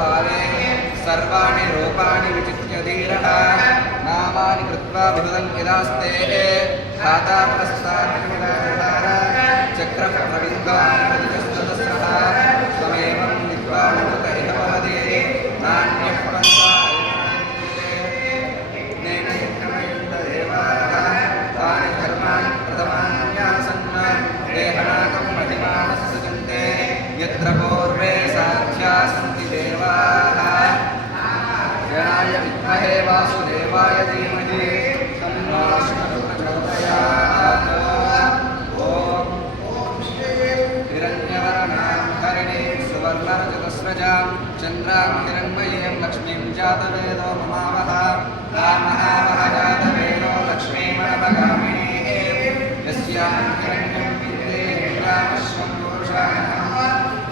पाले सर्वाणि रूपाणि विचित्य धीरः नामानि कृत्वा विदुदन् यदास्ते खाता प्रस्ताद्विदाधार चक्रः प्रविद्वान् त्वमेवं विद्वानमृत इह भवति नान्यः पन्थायज्ञेनैकमयन्तदेवाः तानि धर्माणि प्रथमान्यासन् देहनाकं महिमानः सृजन्ते यत्र पूर्वे साध्या सन्ति देवाः जनाय विद्महे वासुदेवाय धीमहि तन्नो प्रचोदयात् हिरण्यवर्णां हरिणीं सुवर्णरजतस्रजां चन्द्रां हिरण्मयीं लक्ष्मीं जातवेदो ममावह रामहावह जातवेदो लक्ष्मीमनपगामिनीः यस्यां हिरण्यं विद्ये रामश्वं पुरुषाणः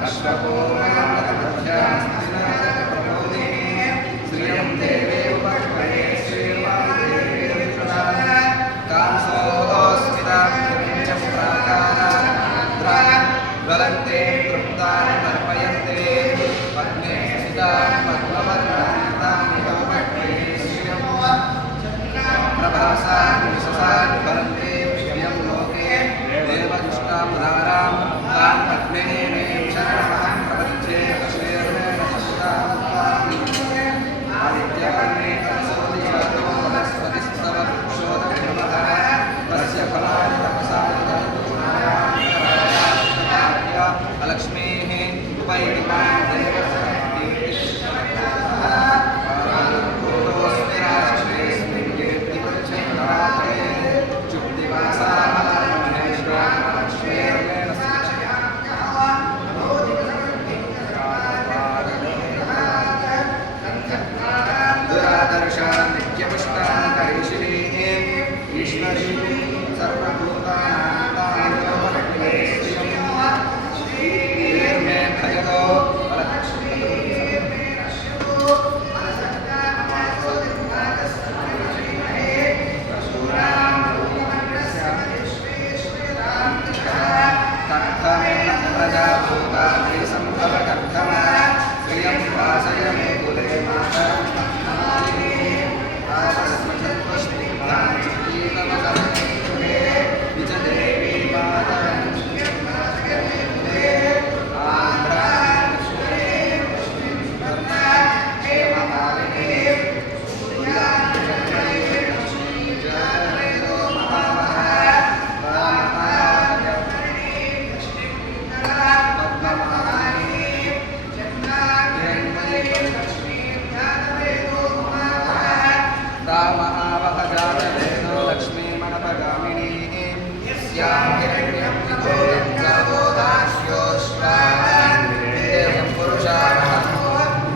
अश्वपूर्णमृतमध्यास्तिनप्रबोधिनी श्रियं देवे उपक्वये श्रीर्वादेवी कांसोऽस्मितां हिरण्यं प्राकाराद्रां ज्वलन्ते तृप्तानि तर्पयन्ते पद्मे स्थितां पद्मवर्णान्तानि उपक्वये श्रियं प्रभासां विशसान् फलन्ते श्रियं लोके देवदुष्टां धारां तां पद्मिनीं शरणमहं प्रपद्ये श्रीर्मेण सत्तां आदित्यवर्णे तपसोदिजातो वनस्पतिस्तव वृक्षोदभिर्मः तस्य फलानि तपसा अलक्ष्मीः उपैतिमां देवस्वस्ति राष्ट्रेऽस्मिन् कीर्तिवृक्षैरात्रे चुक्तिवासाः महेश्वरेण दुरादर्शां नित्यपुष्टां करिषिणीः ईश्वरीं सर्वभूतानां मे भजतो कर्तमेन प्रजाभूतानि सम्भवकर्तमा श्रियं वासय मे कुले मातरं विजदेवी मातरं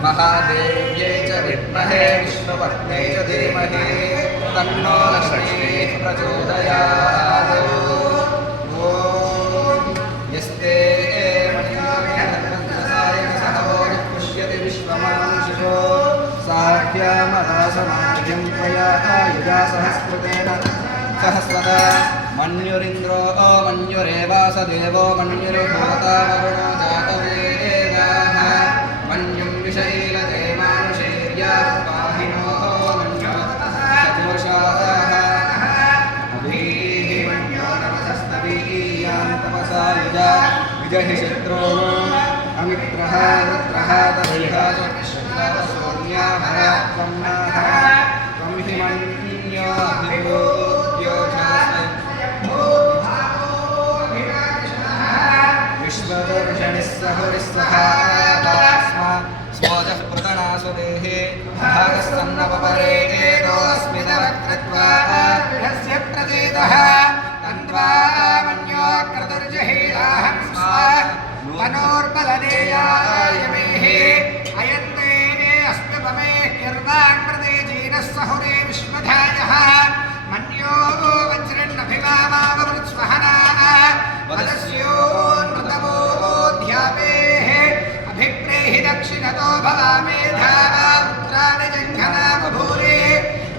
महादेव्यै च विद्महे विष्णुपत्न्यै च धीमहि तन्नो लक्ष्मीः प्रचोदयात् ॐ यस्ते पुष्यति विश्वमानुषो साह्यामदासमाज्यं त्वया आयुजा सहस्कृतेन सहस्रदा मन्युरिन्द्रो मन्युरेवास देवो मन्युर्भूता वरुणो जातवेदाः मन्युं विषैलते मानुषैर्याः पाहिनो मन्योषाः अभीः मन्यो नमसस्तवीयां तपसा युजा विजहि शत्रून् अमित्रः वृत्रः दर्शः सोम्याः त्वम्नाः त्वं हि मन्योऽभिभूत्यो विश्वदर्शनिः सहुरिस्सहा स्वोजः पृतनासुदेः भागस्तन्नपरे एतोऽस्मिदवकृत्वा गृहस्य प्रतीतः तन्त्वा मन्यो क्रतुर्जहीलाहं तनोर्बलदेयाय मेः अयन्ते अस्म्यपमे ह्यर्वाङ्कृते जीनः सहुरे विश्वधायः मन्यो वज्रन्नभिवामावृत्स्वहनाः वदस्योन्नृतमोऽध्यापेः अभिप्रेहि दक्षिणतो भवामेधा पुत्राणि जङ्घना बभूरे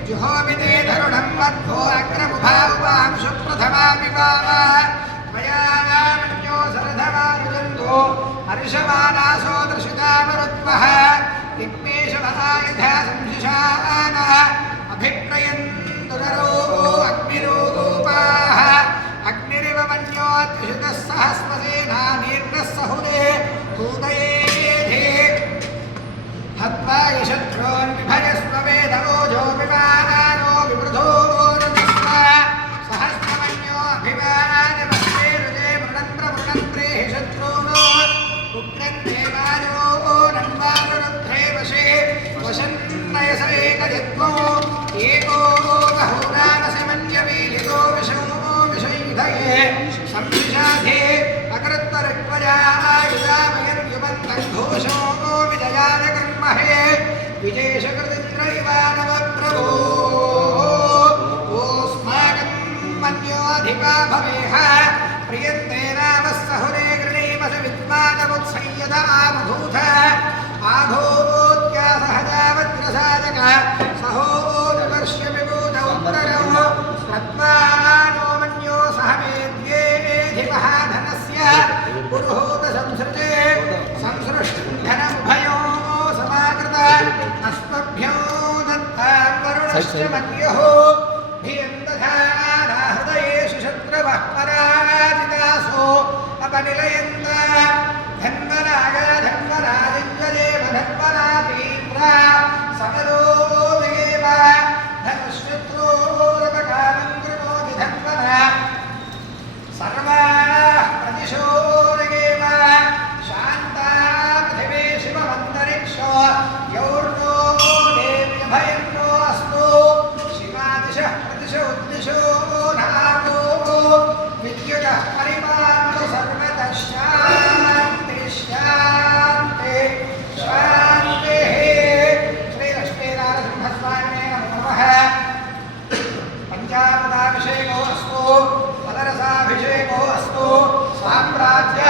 जुहोमि ते धरुणं मध्वो अग्रमुभावांशु प्रथमा पिबाव त्वया मन्यो सरधमानुजन्तो हर्षमानासो दृशितामरुत्वः सहस्वसेना निर्नः सहुरे कूतयेधे हत्वा यशत्रून् विभजस्व वेदरोजो विमानो विवृधो नमस्व सहस्रमन्यो अभिवादमस्ते रुजे मृणन्त्रे हि शत्रूनो उग्रन्ते वायो नन्वानुरुद्धे वशे वशन्नयसरेकजत्वो एको बहुरानसमन्यवीलितो विषयुधये संविषाधे अकृत्तरक्वजायुधामयन्युमन्तं घोषो विजयाय कर्महे विजयशकृतिन्द्र इवानवप्रभो ओस्माकं मन्योऽधिपा भवेह प्रियन्ते नामः सहुरे गृणीमस विद्वानमुत्संयत आबभूथ आभूत्या सहजावज्रसाजक सहोदवर्ष्य विभूतौ उत्तरौ तत्त्वानो मन्यो सह वेद्येऽधिपः धनस्य पुरुहूत संसृजे संसृष्टधनमुभयो समाकृत अस्मभ्यो दत्तान् वरुणश्च मन्युः धियं दधाना हृदयेषु शत्रवः पराजितासो अपनिलयन्त धन्वराय धन्वराजिञ्जदेव धन्वरातीव्रा समरो देव धनुष्यत्रोरपकालं कृणोति धन्वरा सर्वाः प्रतिशोरयेव शान्ता पृथिवी शिवमन्तरिक्षो यौर्नो देव्यभयं नो अस्तु शिवादिशः प्रतिशो उद्दिशो नामो विद्युतः परिपालु सर्वतः शान्तिः शान्तिः श्रीलक्ष्मीनारसिंहस्वामिने नमः पंचामृताभिषेको अस्तु फलरसाभिषेको अस्तु साम्राज्य